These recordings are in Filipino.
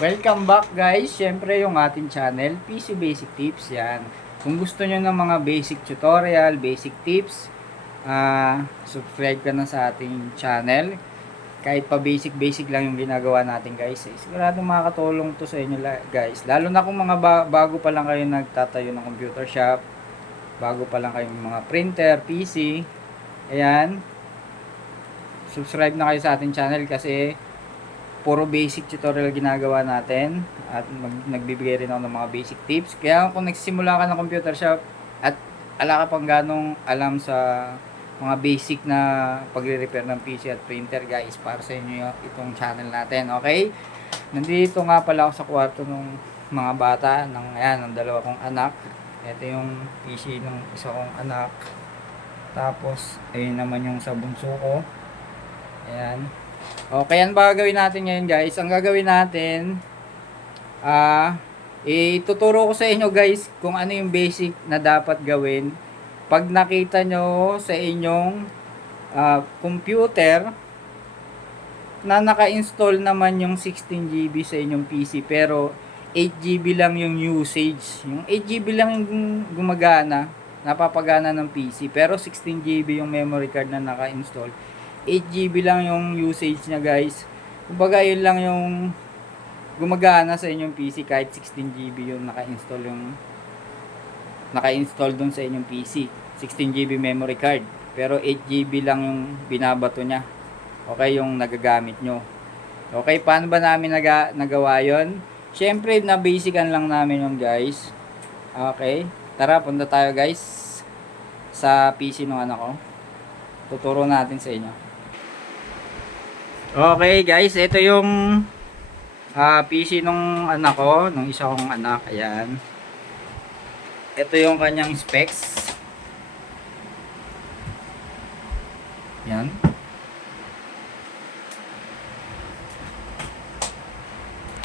Welcome back guys, syempre yung ating channel, PC Basic Tips yan. Kung gusto nyo ng mga basic tutorial, basic tips, subscribe ka na sa ating channel. Kahit pa basic lang yung ginagawa natin guys, siguradong makakatulong to sa inyo guys. Lalo na kung mga bago pa lang kayo nagtatayo ng computer shop, bago pa lang kayong mga printer, PC, ayan, subscribe na kayo sa ating channel kasi puro basic tutorial ginagawa natin at nagbibigay rin ako ng mga basic tips. Kaya kung nagsisimula ka ng computer shop at ala ka pang ganong alam sa mga basic na pagre-repair ng PC at printer guys, para sa inyo itong channel natin, okay? Nandito nga pala ako sa kwarto ng mga bata, ng dalawa kong anak. Ito yung PC ng isa kong anak. Tapos, ayun naman yung sa bunso ko. Ayan. Okay, yan ba gagawin natin ngayon guys? Ang gagawin natin, ituturo ko sa inyo guys kung ano yung basic na dapat gawin pag nakita nyo sa inyong computer na naka-install naman yung 16GB sa inyong PC pero 8GB lang yung usage. Yung 8GB lang yung gumagana, napapagana ng PC pero 16GB yung memory card na naka-install. 8GB lang yung usage niya guys. Kumbaga yun lang yung gumagana sa inyong PC kahit 16GB yung naka-install dun sa inyong PC. 16GB memory card. Pero 8GB lang yung binabato niya. Okay, yung nagagamit nyo. Okay, paano ba namin nagawa yun? Siyempre, na-basican lang namin yun guys. Okay, tara punta tayo guys sa PC ng anak ko. Tuturo natin sa inyo. Okay guys, ito yung PC nung anak ko, nung isa kong anak, ayan. Ito yung kanyang specs. Yan.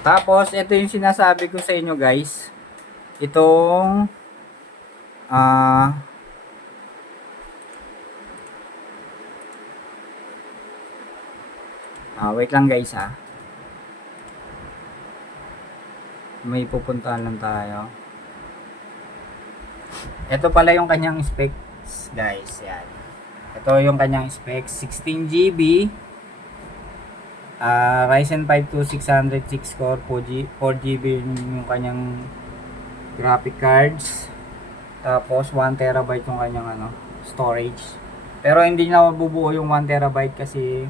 Tapos, ito yung sinasabi ko sa inyo guys. Itong wait lang guys ha. May pupuntahan lang tayo. Ito pala yung kanyang specs guys. Yan. Ito yung kanyang specs. 16GB. Ryzen 5 2606 core. 4GB yung kanyang graphic cards. Tapos 1TB yung kanyang storage. Pero hindi na mabubuo yung 1TB kasi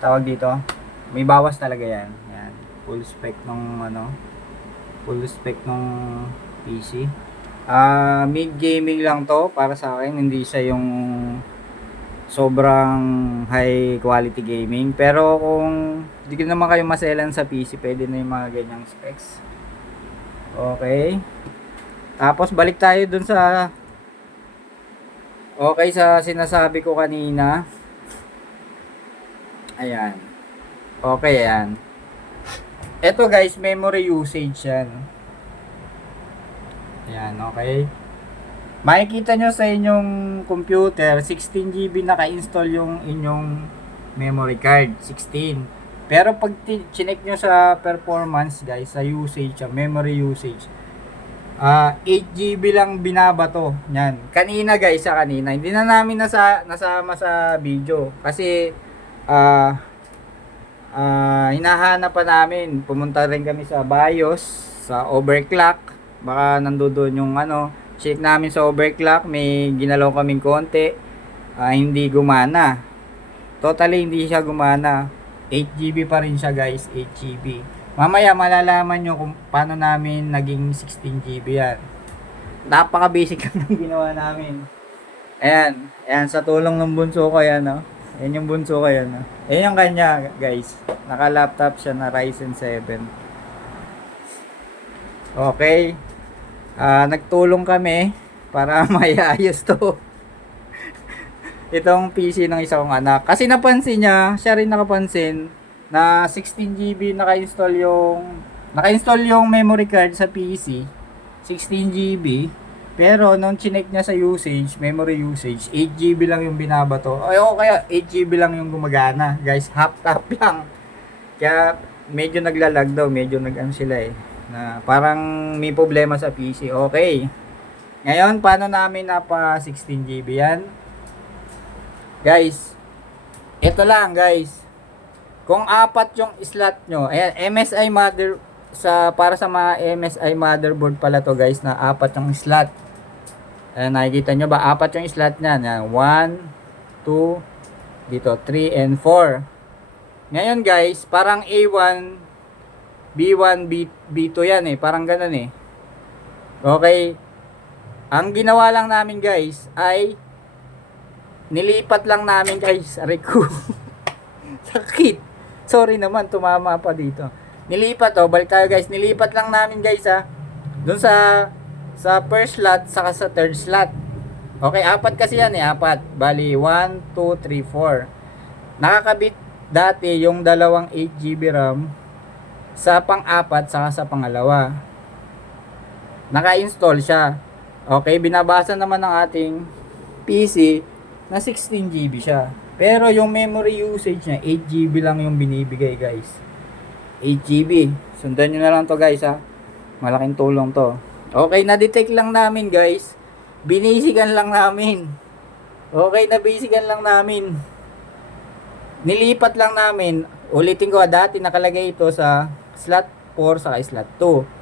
tawag dito, may bawas talaga yan. Yan, full spec nung PC. Mid gaming lang to para sa akin, hindi siya yung sobrang high quality gaming. Pero kung hindi ko naman kayo maselan sa PC, pwede na yung mga ganyang specs. Okay. Tapos balik tayo dun sa sa sinasabi ko kanina. Ayan. Okay, ayan. Ito guys, memory usage yan. Ayan, okay. Makikita nyo sa inyong computer, 16GB naka-install yung inyong memory card. 16. Pero pag chinek nyo sa performance guys, sa usage, memory usage, 8GB lang binabato. Yan. Kanina guys, kanina. Hindi na namin nasama sa video. Kasi, hinahanap pa namin. Pumunta rin kami sa BIOS, sa overclock. Baka nandoon yung check namin sa overclock, may ginalaw kaming konti. Hindi gumana. Totally hindi siya gumana. 8GB pa rin siya guys, 8GB. Mamaya malalaman nyo kung paano namin naging 16GB yan. Napaka basic lang ng ginawa namin. Ayan, ayan sa tulong ng bunso ko yan, no. Yan yung bunso ko yan. Yan yung kanya guys. Naka-laptop siya na Ryzen 7. Okay. Nagtulong kami para maiayos to. Itong PC ng isa kong anak. Kasi napansin niya, siya rin nakapansin na 16GB naka-install yung memory card sa PC. 16GB. Pero nung chinek niya sa usage, memory usage, 8GB lang yung binabato. O kaya 8GB lang yung gumagana. Guys, half-half lang. Kaya medyo naglalag daw, medyo nag-ano sila eh. Na parang may problema sa PC. Okay. Ngayon, paano namin napa 16 GB yan? Guys, ito lang guys. Kung apat yung slot nyo, ayan, MSI mother, para sa mga MSI motherboard pala to guys, na apat yung slot. Ayan, nakikita nyo ba? Apat yung slot niyan. 1, 2, dito, 3 and 4. Ngayon guys, parang A1, B1, B2 yan eh. Parang ganun eh. Okay. Ang ginawa lang namin guys ay nilipat lang namin guys. Aray ko. Sakit. Sorry naman, tumama pa dito. Nilipat balik tayo guys. Nilipat lang namin guys doon sa first slot saka sa third slot. Okay, apat kasi yan eh, apat. Bali 1, 2, 3, 4. Nakakabit dati yung dalawang 8GB RAM sa pang-apat saka sa pangalawa. Naka-install siya. Okay, binabasa naman ng ating PC na 16GB siya. Pero yung memory usage niya, 8GB lang yung binibigay guys. 8GB. Sundan nyo na lang to guys Malaking tulong to. Okay, na-detect lang namin guys. Binisigan lang namin. Okay, nabisigan lang namin. Nilipat lang namin. Ulitin ko, dati nakalagay ito sa slot 4 sa slot 2.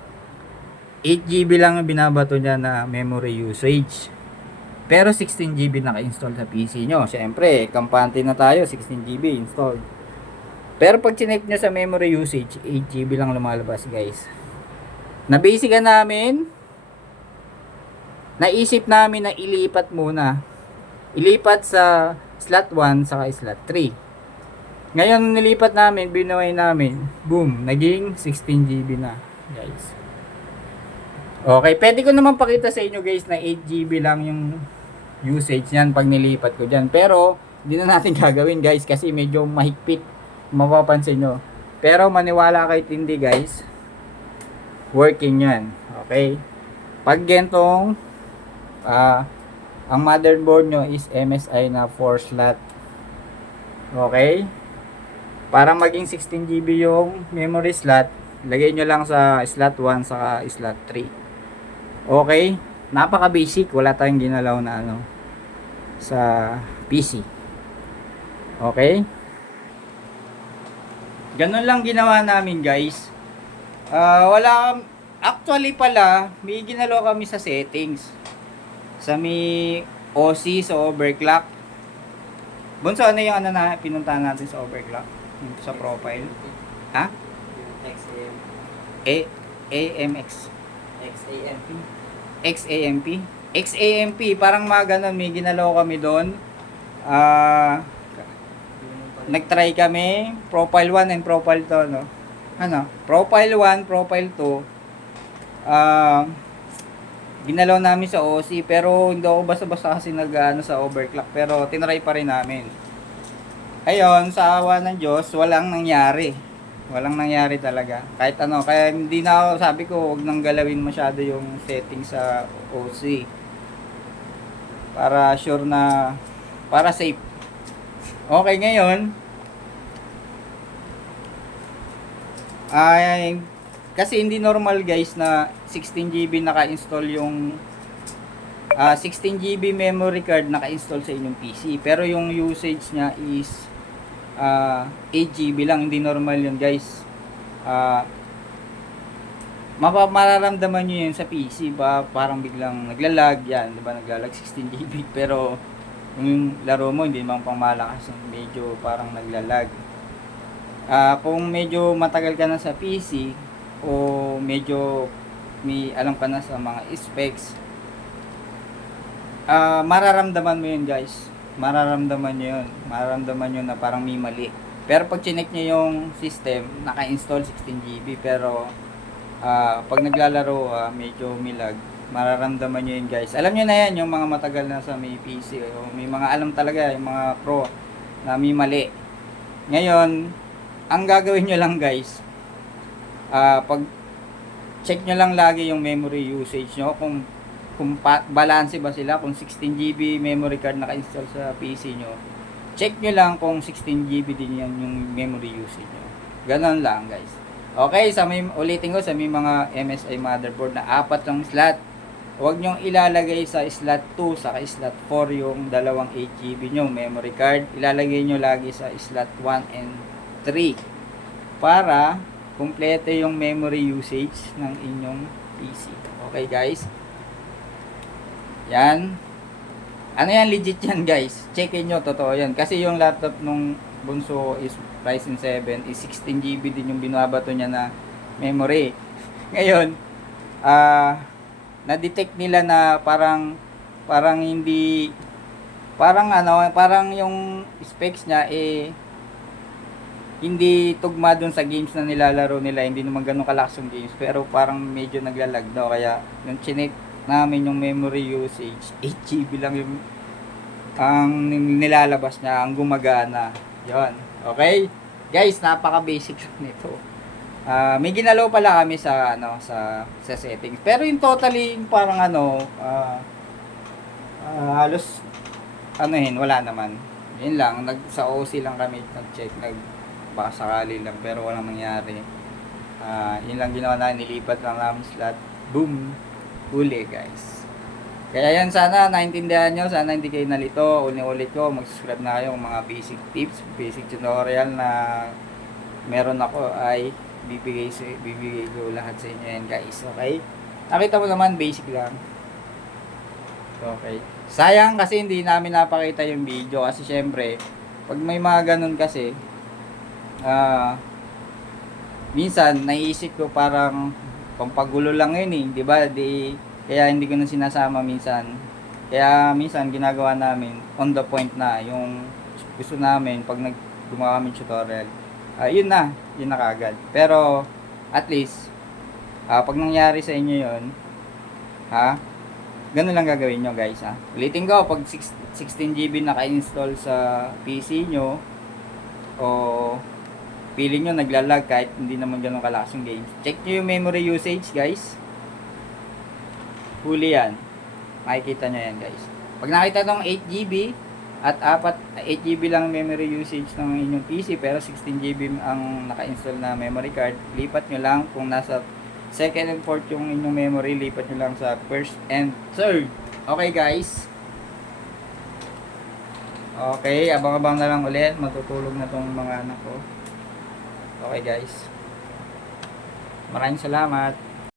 8GB lang yung binabato niya na memory usage. Pero 16GB naka-install sa PC nyo. Siyempre, kampante na tayo, 16GB installed. Pero pag chinek nyo sa memory usage, 8GB lang lumalabas guys. Nabasican namin, naisip namin na ilipat muna. Ilipat sa slot 1 saka slot 3. Ngayon nilipat namin, binuhay namin. Boom, naging 16GB na guys. Okay, pwede ko naman pakita sa inyo guys na 8GB lang yung usage niyan pag nilipat ko dyan. Pero hindi na natin gagawin guys kasi medyo mahigpit, mapapansin nyo. Pero maniwala kayo hindi guys, working yan. Okay, pag gentong ang motherboard nyo is MSI na 4 slot. Okay, para maging 16GB yung memory slot, lagay nyo lang sa slot 1 sa slot 3. Okay, napaka basic, wala tayong ginalaw na sa PC. Okay, ganun lang ginawa namin guys. Actually pala may ginalaw kami sa settings, sa may OC, sa overclock. Bunso, ano yung na pinuntahan natin sa overclock? Sa profile. Ha? XAM. AMX. XAMP. XAMP. XAMP, parang mga ganun, may ginalaw kami doon. Nag-try kami, profile 1 and profile 2, no? Profile 1, profile 2. Ginalaw namin sa OC, pero hindi ako basta-basta kasi sa overclock, pero tinry pa rin namin. Ayun, sa awa ng Diyos, walang nangyari. Walang nangyari talaga. Kahit kaya hindi na ako, sabi ko, huwag nang galawin masyado yung setting sa OC. Para sure na, para safe. Okay, ngayon, kasi hindi normal guys na 16GB naka-install yung 16GB memory card naka-install sa inyong PC. Pero yung usage niya is 8GB lang, hindi normal yun guys. Mararamdaman nyo yun sa PC ba, parang biglang naglalag yan, diba, naglalag 16GB, pero yung laro mo hindi naman pang malakas, medyo parang naglalag. Kung medyo matagal ka na sa PC o medyo may alam ka na sa mga specs, mararamdaman mo yun guys. Mararamdaman nyo yun. Mararamdaman nyo na parang may mali. Pero pag chinek nyo yung system, naka-install 16GB. Pero pag naglalaro, medyo milag. Mararamdaman nyo yun guys. Alam nyo na yan, yung mga matagal na sa may PC. O may mga alam talaga, yung mga pro na may mali. Ngayon, ang gagawin nyo lang guys, pag check nyo lang lagi yung memory usage nyo. Kung balance ba sila, kung 16GB memory card naka-install sa PC nyo, check nyo lang kung 16GB din yan yung memory usage nyo. Ganon lang guys. Okay, ulitin ko sa may mga MSI motherboard na 4 yung slot. Huwag nyong ilalagay sa slot 2 saka slot 4 yung dalawang 8GB nyo memory card. Ilalagay nyo lagi sa slot 1 and 3 para kumpleto yung memory usage ng inyong PC. Okay guys? Yan. Ano yan, legit yan guys. Checkin nyo, totoo yan. Kasi yung laptop nung bunso is Ryzen 7 is 16GB din yung binabato niya na memory. Ngayon, na-detect nila na parang hindi, parang yung specs niya hindi tugma dun sa games na nilalaro nila. Hindi naman ganun kalakas yung games, pero parang medyo naglalag daw. Kaya yung chinek namin yung memory usage, 8GB lang yung ang nilalabas niya, ang gumagana. Yon. Okay? Guys, napaka-basic nito. May ginalaw pala kami sa settings. Pero yung totally parang halos wala naman. Yun lang, sa OC lang kami nag-check, baka sakali lang pero walang nangyari. Yun lang ginawa na, nilipat lang namin slot. Boom! Huli guys. Kaya yan, sana naintindihan nyo, sana hindi kayo nalito. Ulit ko, mag-subscribe na kayo kung mga basic tips, basic tutorial na meron ako ay bibigay ko lahat sa inyo yan guys. Okay? Nakita mo naman, basic lang. Okay. Sayang kasi hindi namin napakita yung video kasi syempre, pag may mga ganun kasi, minsan naiisip ko parang pampagulo lang yun eh, di ba? Kaya hindi ko na sinasama minsan. Kaya minsan ginagawa namin on the point na yung gusto namin pag gumawa kami tutorial. Yun na kagad. Pero at least pag nangyari sa inyo yun, ganun lang gagawin nyo guys Ulitin ko, pag 16GB naka-install sa PC nyo o feeling nyo naglalag kahit hindi naman ganun kalakas yung games, check nyo yung memory usage guys. Huli yan. Makikita nyo yan guys. Pag nakita nung 8GB at 8GB lang memory usage ng inyong PC pero 16GB ang naka-install na memory card, lipat nyo lang. Kung nasa second and fourth yung inyong memory, lipat nyo lang sa first and third. Okay guys? Okay, abang-abang na lang ulit. Matutulog na tong mga anak ko. Okay guys. Maraming salamat.